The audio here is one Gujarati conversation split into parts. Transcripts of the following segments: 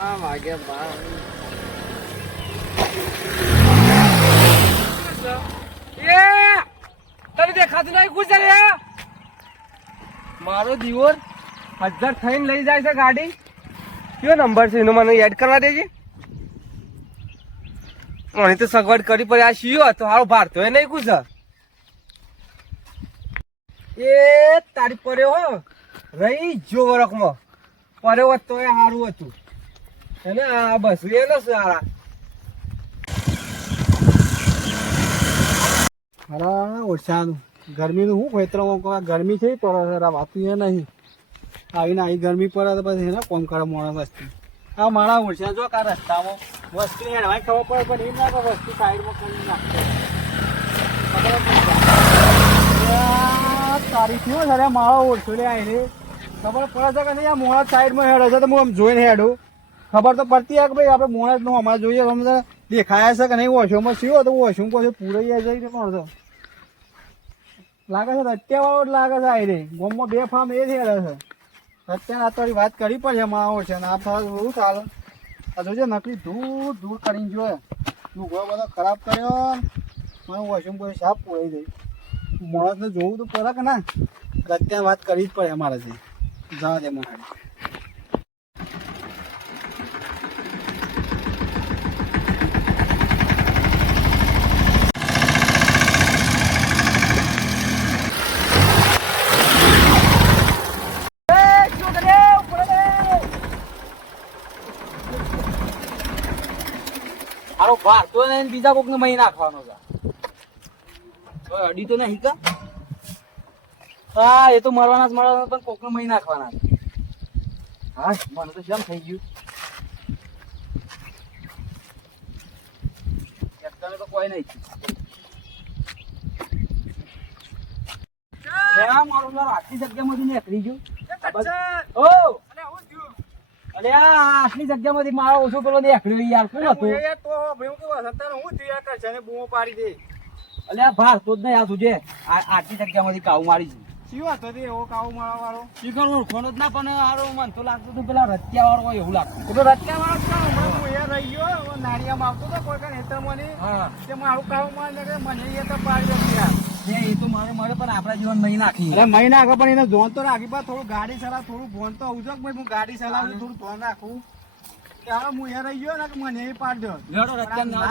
આ વાગે બા એ તને દેખાતું નહીં ગુજરે મારો દીવર 1000 થઈને લઈ જાય છે ગાડી કયો નંબર છે એનો મને એડ કરવા દેજે મને તો સગવડ કરી પડે આ શિયો હતો હારો ભારતો એ નહીં ગુજર એ તારી પડ્યો હો રહી જો વરખમાં પડ્યો હોત તો એ સારું હતું એને આ બસ એ ન સારા અરે ઓછાનું ગરમીનું શું ખેતરો ગરમી છે પડે વાતું એ નહીં આવીને આવી ગરમી પડે તો પછી એને કોમ કરે માણસ વસ્તી આ મારા ઓછા જો કા રસ્તામાં વસ્તુ હેડવાય ખબર પડે પણ એમ ના વસ્તુ સાઈડમાં કરી નાખતો તારી થયો છે મારો ઓછો લે આવીને ખબર પડે છે કે નહીં આ મોણા સાઈડમાં હેડે છે તો હું આમ જોઈને હેડું ખબર તો પડતી હોય કે ભાઈ આપણે મોણા અમારે જોઈએ અમે દેખાયા છે કે નહીં ઓછોમાં સીવો તો ઓછું કોઈ પૂરાઈ જાય છે પણ લાગે છે રત્યાવાળો જ લાગે છે આ રે ગામમાં બે ફાર્મ એ જ હેડે છે રત્યા આ તારી વાત કરી પડે માવો છે ને આ ફાર બહુ ચાલે આ જોજે નકલી દૂર દૂર કરીને જોયે લુગડો બધો ખરાબ કર્યો મને ઓછું કોઈ સાપ પૂરાઈ જાય માણસને જોવું તો પડે કે ના રત્યા વાત કરવી જ પડે અમારાથી જવા દે મને હારો ભાર તો ને બીજા કોક ને મહી નાખવાનો છે અડી તો નહીં કા હા એ તો મરવાના જ મરવાના પણ કોક ને મહી નાખવાના હા મને તો શેમ થઈ ગયું એકટાને તો કોઈ નહીં મારું આટલી જગ્યામાંથી નીકળી ગયું અરે આટલી જગ્યામાંથી મારો ઓછો પેલો નીકળ્યો યાર શું હતું બૂમો પાડી દે અલે આ ભાર તો જ નહીં આ તુજે આટલી જગ્યામાંથી કાવ મારી શું હતો તે એવો કાવ મારવા વાળો શીખર ઓળખોનો જ ના પણ હારો મન તો લાગતું હતું પેલા રત્યા વાળો હોય એવું લાગતું તો રત્યા વાળો હમણાં હું એ રહી ગયો નાળિયામાં આવતો હતો કોઈ હેતર મને તે મારું કાવ માર મને એ તો પાડી દો યાર એ તો મારે પણ આપણા જીવન મહી નાખી અરે મહી નાખો પણ એને ધોન તો રાખી પણ થોડું ગાડી ચલાવ થોડું ભોન તો આવું ભાઈ હું ગાડી ચલાવું થોડું ધોન રાખું ત્યારે હું એ રહી ગયો ને કે મને એ પાડ દો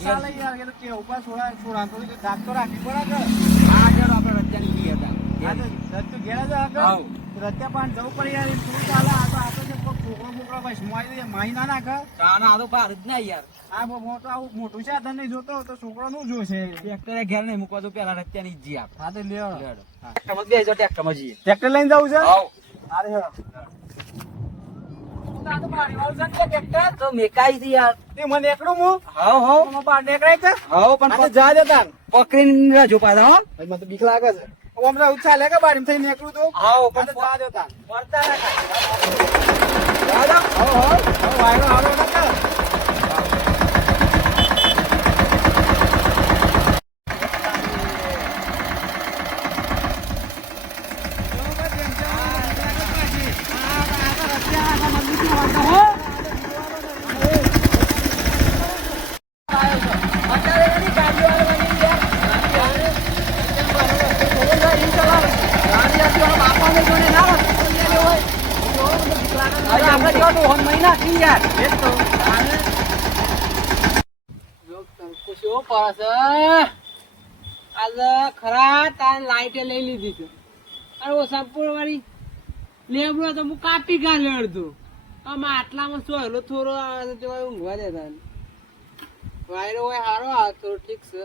ચાલે યાર એ તો કે ઉપર છોડા તો દાંત તો રાખી પડે કે હા જરો આપણે રત્યાની ગઈ હતા રત્યા ઘેર જ રત્યા પાન જવું પડે યાર શું ચાલે આ તો છોકરો ભાઈ સુમાઈ માહી ના નાખે આ તો બહાર જ ના યાર આ મોટો આવું મોટું છે ધન નહીં જોતો તો છોકરો નું જોશે ટ્રેક્ટર ઘેર નહીં મૂકવા તો પેલા રત્યાની જ જઈએ હા તો લ્યો ટ્રેક્ટરમાં જઈએ ટ્રેક્ટર લઈને જવું છે અરે તો મેકાઈ હતી યાર તે મને એકડું હું હાવ બહાર નીકળાય છે હાવ પણ જા દેતા પકડીને રાજો પાછા હો મને તો બીક લાગે છે હમણાં ઉત્સાહ લે કે બારી થઈ નીકળું તો હાવ પણ જા દેતા પડતા ખરા તાર લાઈટે લઈ લીધી છે અરે ઓ સંપૂર્ણ વાળી લેબડો તો હું કાપી કાઢ્યો અડધું આમાં આટલામાં શું હેલો થોડો આવે તો ઊંઘવા દેતા વાયરો હોય સારો આવે થોડો ઠીક છે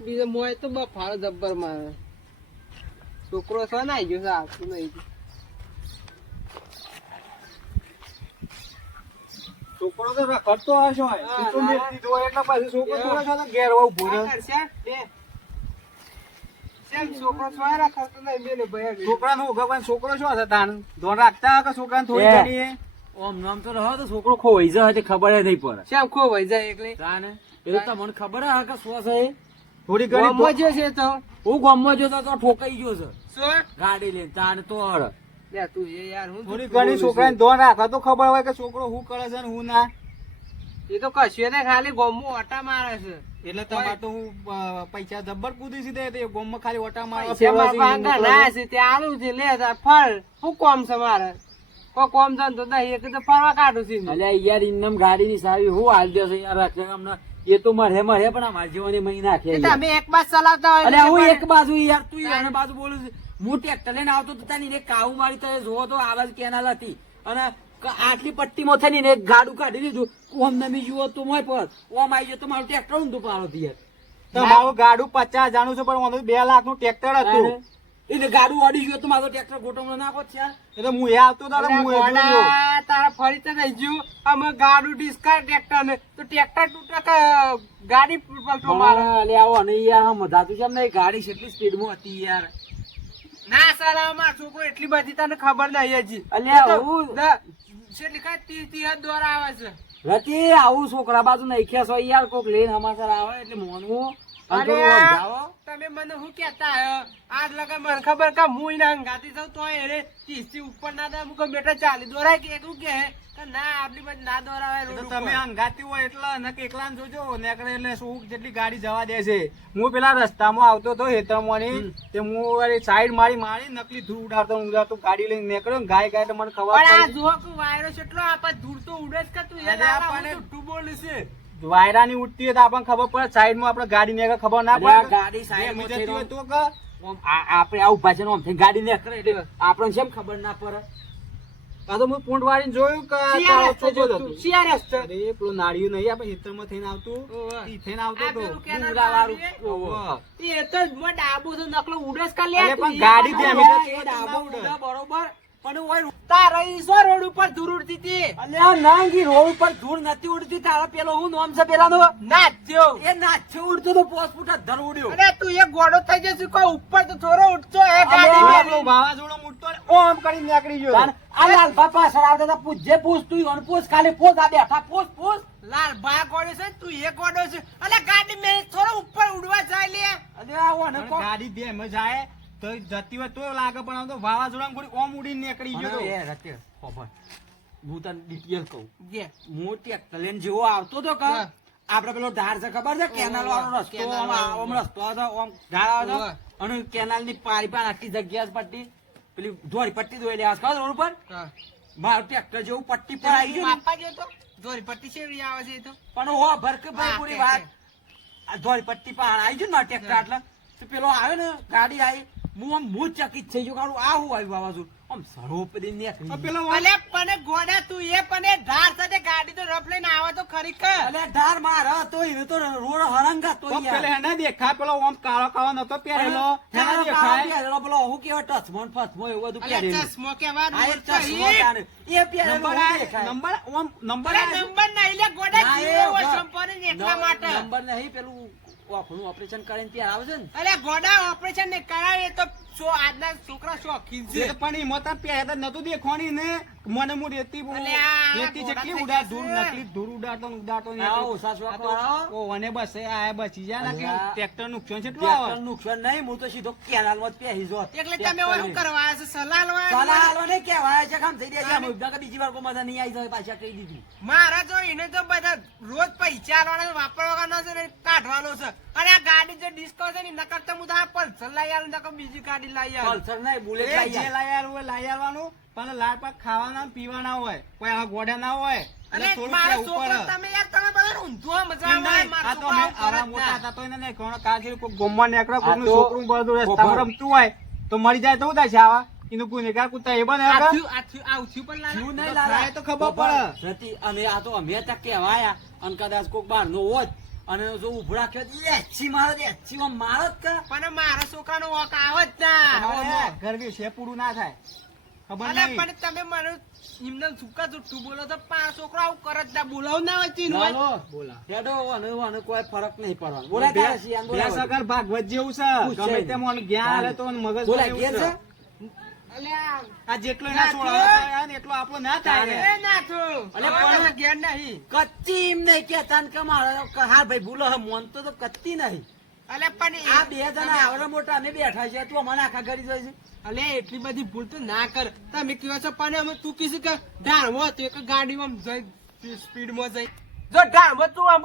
બીજો મોય તો બફારો જબ્બર મારે છોકરો છે ને આવી ગયો છે આવતું નહીં છોકરો તો રખડતો હશે એટલે પછી છોકરો થોડો છે ઘેર ઉભો છોકરા નું ભગવાન છોકરો શું હશે તાણ ધોન રાખતા કે છોકરા થોડી ઘણી ઓમ નામ તો રહો તો છોકરો ખોવાઈ જાય ખબર નહીં પડે શેમ ખોવાઈ જાય એટલે તાને એ તો મને ખબર હે કે શું છે થોડી ઘણી છે તો હું ગામમાં જોતો તો ઠોકાઈ ગયો છે ગાડી લઈને તાને તો લે તું એ યાર હું થોડી જુઠ્ઠું ઘણી બોલું છોકરાને ધોન રાખવા તો ખબર હોય કે છોકરો શું કરે છે ને હું ના. છું. એ તો કશું ને ખાલી ગોમમાં ઓટા મારે છે. એટલે તમારે તો હું પૈસા જબ્બર કૂદી સીધે તે ગોમમાં ખાલી ઓટા મારવા પૈસા ફેરવા મારા જઈને પાસે ના છે તે આલું છે લે તાર ફળ શું કોમ છે મારે કોઈ કોમ ધંધો નહીં એક તો ફરવા કાઢું છું ને. અલ્યા યાર ઇન્નમ ગાડીની સાવી હું હાલ દેશે યાર અમને એ તો મરે પણ આ મારી જીવાની મહિના તે નાખે તમે એક બાજ ચલાવતા હોય અલ્યા હું એટલે એક બાજુ યાર તું એને બાજુ બોલું છું હું ટ્રેક્ટર લઈને આવતો તો તાની એક કાઉ મારી તો જોવો તો આવાજ કેનાલ હતી અને આટલી પટ્ટીમાં થઈને એક ગાડું કાઢી દીધું ઓમ નમી જુઓ તો મોય પર ઓમ આવી ગયો તો મારું ટ્રેક્ટર ઊંધું પાડો યાર તમારું ગાડું 50 જાણું છે પણ મને 2 લાખ નું ટ્રેક્ટર હતું. એટલે ગાડું અડી ગયો તો મારો ટ્રેક્ટર ગોટમનો નાખો છે યાર. એટલે હું એ આવતો હતો એટલે હું એ જોયો. ગોડા તારા ફરી તો નહીં જ્યું અમે ગાડું ડિસ્કાર ટ્રેક્ટર ને તો ટ્રેક્ટર તૂટે કે ગાડી પલટો મારે અલ્યા આવો અને યાર આમ મજાતું છે એમ નહીં ગાડી કેટલી સ્પીડમાં હતી યાર ના સાલા માર છોકરો એટલી બધી તને ખબર નહીં હજી અલ્યા હું કેટલી કાંઈ 30 દ્વારા આવે છે રતી આવું છોકરા બાજુ નહીં ખેસો યાર કોક લઈને હમાસર આવે એટલે મોનવું અને થોડું અરે સમજાવો. તમે મને શું કેતા આજ લગા મને ખબર કે હું એના અંગાતી જાઉં તો એ 30 થી ઉપર ના દે મુકો બેટા 40 દોરાય કે એવું કે ના આટલી બધી ના દોરાવાય તો રોડ તમે ઉપર. હંગાતી હોય એટલે નકે એકલા જોજો નેકડે એટલે શું જેટલી ગાડી જવા દે છે. હું પેલા રસ્તામાં આવતો હતો હેતરમાંની તે હું સાઈડ મારી નકલી ધૂળ ઉડાડતો ગાડી લઈને નીકળ્યો ને ગાય તો મને ખબર પણ આ પડી. જો કે વાયરો કેટલો આપા ધૂળ તો ઉડે જ કે તું યાર અરે આ આપણને- જુઠ્ઠું બોલે છે વાયરાની ઉડતી હોય તો આપણને ખબર પડે સાઈડમાં આપણે ગાડી નીકળે ખબર ના અરે આ પડે ગાડી બે સાઈડમાં જતી હોય થઈને તો કે આમ આપણે આ ઉભા છે ને આમ થઈને ગાડી ને કરે એટલે આપણને કેમ ખબર ના પડે આ તો હું પૂંટ વાળીને જોયું કે આ CRS તારો છોકરો જ તું, હતો. CRS તો. અરે પેલું નાળિયું નહીં આપણે હેતરમાં થઈને આવતું ઓવે. ઈ થઈને આવતો આ હતો. પેલું કેનાલ ડુંગરા વાળું. વાળું એ તો મો ડાબુ તો નકલો ઉડે જ કાલે અરે તું પણ એ ગાડી પાછો થી અમે તો એ એ ડાબુ ડાબુ ઉડે. ઉડે. બરોબર પણ ઓય તારા ઈસો રોડ ઉપર ધૂળ ઉડતી હતી અલ્યા નાંગી રોડ ઉપર ધૂળ નથી ઉડતી તારા પેલો હું નામ છે પેલાનો નાચ્યો એ નાચ્યો ઉડતો તો પોસ ફૂટ ધર ઉડ્યો અરે તું એક ગોડો થઈ જશે કોઈ ઉપર તો થોડો ઉડતો હે અરે ગાડી આ મેલી. પેલું વાવાઝોડું મૂકતો ને ઓમ કરીને નીકળી ગયો. તાન આ લાલ બાપા સરાવતા તા પૂછ પૂછ તું ઈવન પૂછ ખાલી પૂછ આ બેઠા પૂછ લાલ બા ગોડો છે તું એક ગોડો છે અલે ગાડી મેં થોડો ઉપર ઉડવા જાય લે અલ્યા આવો ને પણ કોક ગાડી બે એમ જાય તો જતી હોય તો લાગે પણ આમ તો વાવાઝોડામાં ગોળી ઓમ ઉડીને નીકળી ગયો તો. એ રતે ખબર હું તને ડિટેલ કહું જે હું ટ્રેક્ટર લઈને જેવો આવતો તો કે હા. આપડે પેલો ધાર છે ખબર છે કેનાલ વાળો રસ્તો કેનાલ આમ વાળો. આમ રસ્તો હતો આમ ધાર હતો હા. અને કેનાલ ની પારી પાસે આટલી જગ્યા જ પટ્ટી પેલી ધોળી પટ્ટી દોયેલી આવે ખબર રોડ ઉપર મારું ટ્રેક્ટર જેવું પટ્ટી પર આવી ગયું ને. બાપા જે તો જોરી પટ્ટી શેરી આવે છે એ તો પણ હો ભરક ભાઈ હા, પૂરી કે, વાત આ ધોળી પટ્ટી પર આવી ગયું ને મારું ટ્રેક્ટર એટલે તો પેલો આવ્યો ને ગાડી આવી હું આમ હું ચકિત થઈ ગયો કાઢું આ હું આવ્યું વાવાઝોડું આમ સરોપરી નીકળી આ ગયું. પેલો અલે પણ ગોડા તું એ પણ ધાર સાથે ગાડી તો રફ લઈને આવે તો ખરી કે અલે ધાર માર તો એને તો રોડ હરંગા તો તો પેલે હેને દેખાય પેલો ઓમ કાળો કાળો નતો પહેરેલો હેને દેખાય. પેલો હું કેવા ટચમો ને ફચમો એવું બધું અલે પહેરેલું. ચશ્મો કેવા આ એક ચશ્મો તારે. એ પહેરેલું નંબર હું આ દેખાય. નંબર ઓમ નંબર અરે આ નંબર નહીં લે ગોડા ના, જીવે એ હોય બ- સંપર્ક એટલા માટે નંબર નહીં પેલું આંખનું ઓપરેશન કરીને ત્યાં આવે છે ને અરે ગોડા ઓપરેશન ને કરાવે તો આજના છોકરા શોખીન છે એ પણ ઈ મોટા પહેરતા નતું દેખવાની ને મને હું રેતી અલે આ રેતી ઘોડા જેટલી થઈ ઉડા જશે. ધૂળ નકલી ધૂળ ઉડાડતો ને આવો ઓછા શોખ વાળો. ઓ અને બસ આ બચી જાય ને કે અલ્યા. ટ્રેક્ટર નુકસાન કેટલું ટ્રેક્ટર આવે નુકસાન નહીં હું તો સીધો કેનાલમાં જ પહેરી જોત. એટલે તમે ઓય શું કરવા આવ્યા છો સલાહ લેવા સલાહ આવ્યા છો? આલવા નહીં કહેવાય છે કામ થઈ જાય છે. આમ બીજી વાર કોઈ મજા નહીં આવી જાય પાછા કહી દીધું. મારા તો એને તો બધા રોજ પૈસા આલવાના વાપરવાના છે ને કાઢવાનો છે અને આ ગાડી જે ડિસ્કો છે ને નકર તો હું તો આ પલ્સર લઈ આવું નકર બીજી ગાડી લઈ આવું પલ્સર નહીં બુલેટ એ લઈ જે આવ. લાયાર હોય લાયારવાનું પણ લાડ પાક ખાવાના ને પીવાના હોય કોઈ આ ગોડા ના હોય અને એટલે થોડું મારા ત્યાં ઉપર છોકરા તમે યાર તમે બધા ઊંધો મજા એમ આવે નહીં, મારા આ તો છોકરા અમે આવા ઉપર જ મોટા ના. હતા તો એને નહીં કોનો કાજલ કોઈ ગોમમાં નીકળે કોઈનું તો છોકરું બધું રસ્તામાં ખબર. રમતું હોય તો મરી જાય તો ઉદાય છે આવા એનું ગુનેગાર કૂતરા એ બને આ આગળ. થયું, આ થયું, આવું થયું પણ થયું લાલા. નહીં તો લાલા. થાય તો ખબર ખબર પડે. નથી. અને આ તો અમે ત્યાં કહેવાયા અને કદાચ કોક બહાર નો હોત અને જો ઉભો રાખ્યો તો એ એચ્છી મારે તો એચ્છી માં મારે જ કા. પણ મારા છોકરાનો વોક આવે જ ના તમારે ગરબી છે પૂરું ના થાય ખબર અલે નહીં પણ તમે મને એમને સુકા જુઠ્ઠું બોલો તો પાંચ છોકરા આવું કરે જ ના બોલાવ ના હોય ચીન હોય. લાલો, બોલા હેડો અને કોઈ ફરક નહીં પડવાનો. બોલાય તારે શિયાળ બે બોલાય. સગર ભાગવત જેવું છે પૂછે ગમે નહીં. તેમ ઓનું જ્ઞાન હાલે તો ઓનું મગજ બોલાય એવું ઘેર છે. છે? અલે આ આ જેટલો ના એના છોડવા થયું. થાય ને એટલો આપણો ના થાય તારે. ને. એ ના થયું. અલે હવે પણ- મને ઘેર નહીં. કચ્ચી એમ નહીં કહેતા ને કે મારે હા ભાઈ ભૂલો હે મોનતો તો કચ્ચી નહીં. અલે પણ આ બે જણા આવડા મોટા અમે બેઠા છે તું અમને આખા કરી જાય છે. અલે એટલી બધી ભૂલ તો ના કર. તમે કહો છો પણ અમે તું કીધું કે ઢાળમાં તો એક ગાડીમાં જઈ સ્પીડમાં જઈ જો ઢાળમાં તું આમ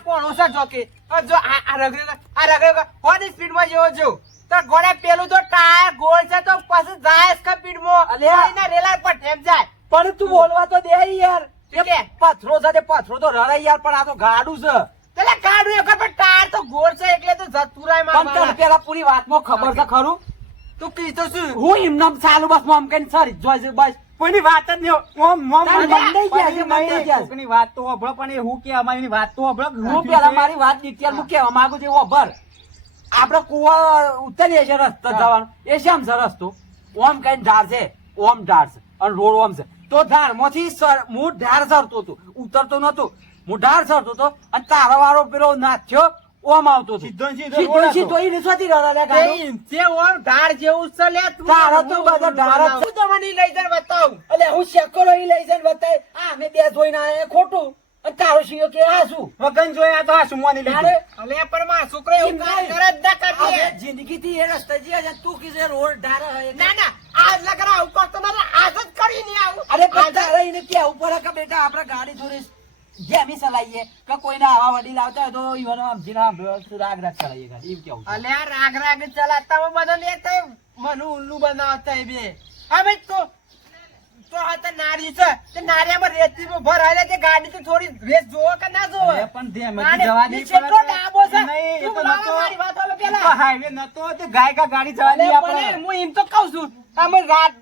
પોણો છે જો કે જો આ રગડે કોની સ્પીડમાં જેવો જો તો ગોળે પેલું તો ટાયર ગોળ છે તો પછી જાય સ્પીડમાં અલે એના રેલર પર ટેમ જાય. પણ તું બોલવા તો દે યાર કે પથરો સાથે પથરો તો રડાય યાર પણ આ તો ગાડું છે. પેલા ગાડું એક પણ ટાયર તો ગોળ છે એટલે તો જતુરાય પણ તને પેલા પૂરી વાતમાં ખબર છે ખરું તું કીધું શું હું એમનામ ચાલુ બસ મોમ કઈ સરી જોઈ છે બસ કોઈની વાત જ નહીં તારે મંડાઈ ગયા છે, મંડાઈ ગયા છે. કોઈની વાત તો હોભળો પણ એ હું કે અમારી વાત તો હોભળો હું પેલા મારી વાત ડિટેલ હું કહેવા માંગુ છું એવો ભર આપડે કુવા ઉતરીએ છે રસ્તો જવાનો એ શામ છે રસ્તો ઓમ કઈ ઢાર છે ઓમ ઢાર છે અને રોડ ઓમ છે તો ઢાર માંથી હું ઢાર ચડતો હતો ઉતરતો નતો હું ઢાર ચડતો હતો અને તારો વાળો પેલો નાથ્યો ઓમ આવતો હતો સીધો ને સીધો સીધો રોડ ને હતો. સીધો ઈ સોથી રડે ગાડું જે ઓમ ઢાળ જેવું છે લે તું તારો તો બધો ઢાળ જ છે. હું તમને લઈ જઈને બતાવું. એટલે હું શેકોલો ઈ લઈ જઈને બતાય આ અમે બે જોઈને આયા ખોટું અને તારો શિયો કે આ શું વગન જોયા તો આ સુમવાની લીધું. તારે અલે પણ માં છોકરો એવું કરે જ ના કરજે. જિંદગી થી એ રસ્તે જઈએ છે તું કીધે રોડ ઢાર ના ના આજ લગરા ઉપર તો મારે આજ જ કરી નહીં આવું. અરે પણ તારે એને કેવું પડે કે બેટા આપણે ગાડી થોડી જેમી ચલાવીએ કે કોઈને આવા વડી લાવતા હોય તો ઈવન સમજીને રાગ રાગ ચલાવીએ ગાડી એમ કેવું છે. અલે આ રાગ રાગ ચલાતા હું બધા લેતા મને ઉલ્લુ બનાવતા એ બે હવે તો હતા નારી છે તે નારિયામાં રેતીમાં ભરાયેલા તે ગાડી તો થોડી રેસ જોવો કે ના જોવો અરે પણ ધ્યાનથી જવા દે કેટલો ડાબો છે નહીં, એ તું તો લાવો નતો. મારી વાત હવે એ તો પેલા હાઈવે નતો તે ગાય કા ગાડી જવા દે અલે આપણે પણ હું એમ તો કહું છું તમે રાત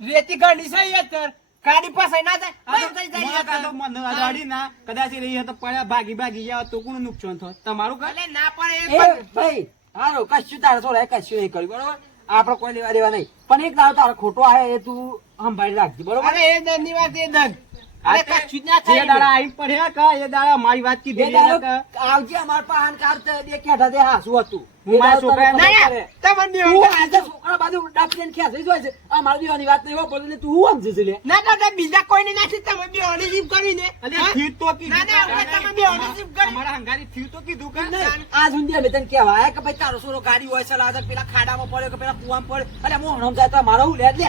રેતી ગાડી છે યાર ગાડી પાસે ના જાય બંધ થઈ જાય મને કાં તો યાર. મને અડાડી ના કદાચ એ રહી તો પડ્યા ભાગી જાય તો કોનું નુકસાન થાય તમારું કાં? અલે ના પણ એ એ ભાઈ હારો કશું તારે થોડા કશું નહીં કર્યું બરોબર આપણે કોઈ લેવા દેવા નહીં પણ એક દાડો તારો ખોટો આવે એ તું સંભાળી રાખજે બરોબર અરે એ દંડની વાત એ દંડ અરે કશું જ ના જે થાય દાડા આઈ પડ્યા કા એ દાડા મારી વાત એ કીધી દાડો કા આવજે અમાર પાન કાઢતે બે ખેડા દે હા શું હતું હું મારા છોકરાને એ દાડો તને ના ખબર ના પડે. તમને તું આજે છોકરા બાજુ ડાકીને ખેંચી જોઈ છે આ મારી દીવાની વાત નહીં હો બોલે તું હું સમજે છે લે ના ના બીજા કોઈને નથી તમે બે ઓનિઝમ કરીને અલે હા? થયું તો કીધું ના, ના, કા? હવે તમે બે ઓનિઝમ કરી. તમારા હંગારી થયું તો કીધું કા? આ સુધી અમે તને કહેવાય કે ભાઈ તારો સોરો ગાડી હોય છે લાગે પેલા ખાડામાં પડ્યો કે પેલા કુવામાં પડ્યો અરે હું હણમ જાય તો મારો હું લે લે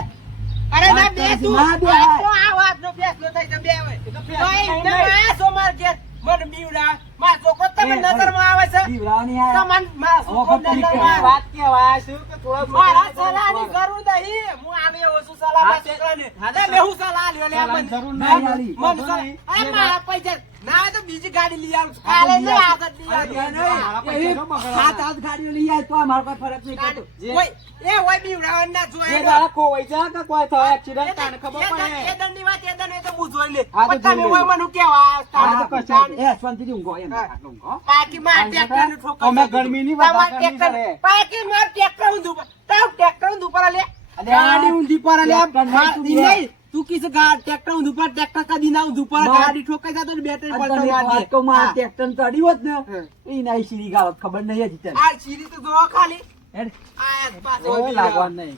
અરે ના બે તું ના, બે. આ તો આ વાતનો ફેસલો થઈ તો બે હોય એ તો તો ફેસલો એ નહીં. તમે આ છો માર ઘેર મને બીવડા માર છોકરો તમે એ, નજરમાં આવે છે દીવડાની આ તમને માર છોકરો હવે પછી નજરમાં આવે. વાત કેવાય શું કે થોડો મારા સલાહની જરૂર નહીં હું આને એવો છું સલાહ હા, મારા તે- છોકરાને હા, તે- તમે હું સલાહ લ્યો લે સલાહની મને જરૂર ના, નહીં. યારી. મને બધો સલાહ નહીં. અરે જે મારા પૈસા ના હોય તો બીજી ગાડી લઈ આવું છું. કાલે આ તો નહીં લઈ આજ જ લઈ અરે આવું. બે નહીં. મારા પૈસા એવી ન બગાડવાના. સાત આઠ ગાડીઓ લઈ આવે તો અમારો કોઈ ફરક નહીં પડતો જે- ઓય, એ હોય બીવડાવવાનું ના જોઈએ જે દાડા ખોવાઈ જાય કે કોઈ થાય accident, એ તાને ખબર પડે. દંડની વાત એ દંડ એ તો હું જોઈ લે હા, તો પણ તમે જોઈ હોય લેજો. મને કેવા હા, તો કશા એ શાંતિથી ઊંઘો એમ હા. આટલું ઊંઘો પાકીમાં ટ્રેક્ટરનું ઠોકર અમે દીધું. ગરમીની વાત તમારે આગળ નહીં ટ્રેક્ટર- કરે. પાકીમાં ટ્રેક્ટર ઊંધું પર. તારું ટ્રેક્ટર ઊંધું પર લે. અલે ગાડી ઊંધી પર લે. ટ્રેક્ટર નહીં, માર- તું ઈ લે. નહીં. તું કીધું ટ્રેક્ટર ઊંધું પર, ટ્રેક્ટર કદી ના ઊંધું પર. માર- ગાડી ઠોકાઈ જાય તો બેટરી આ પલટો તને મારી દે. વાત કહું, મારા હા. ટ્રેક્ટર ચડી હોત ને હા. એ ના સીડી ગાવત ખબર નહીં હતી તને આ સીરી તો જોવો ખાલી. હેડ. આ જ પાછો ઓય, ઊભી લાગવાનું રહો. નહીં.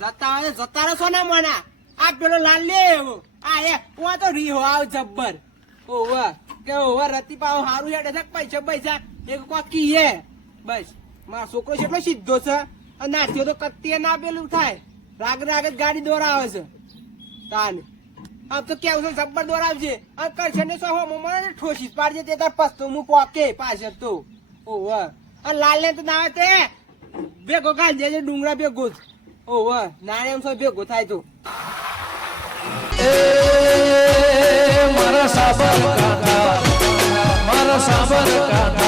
જતા હોય તો જતા રહો સોના મોના. આ પેલો લાલ લે એવો. આ એ હું તો રીહો આવ જબ્બર. ઓવા કે ઓવા રતી પાવ હારું હેડે છે પૈસા પૈસા એક કોકી હે બસ મારો છોકરો કેટલો સીધો છે અને નાખ્યો તો કત્તીએ ના પેલું થાય રાગ રાગ જ ગાડી દોરાવે છે તાને આમ તો કેવું છે જબ્બર દોરાવજે આ કરશે ને સો મને ઠોસી જ પાડજે તે તાર પસ્તો હું પોકે પાછળ તો ઓવા અને લાલ ને તો ના તે ભેગો કાઢ દેજે ડુંગરા ભેગો જ ઓવા નાણે એમ સો ભેગો થાય તો મારા સાબર કાકા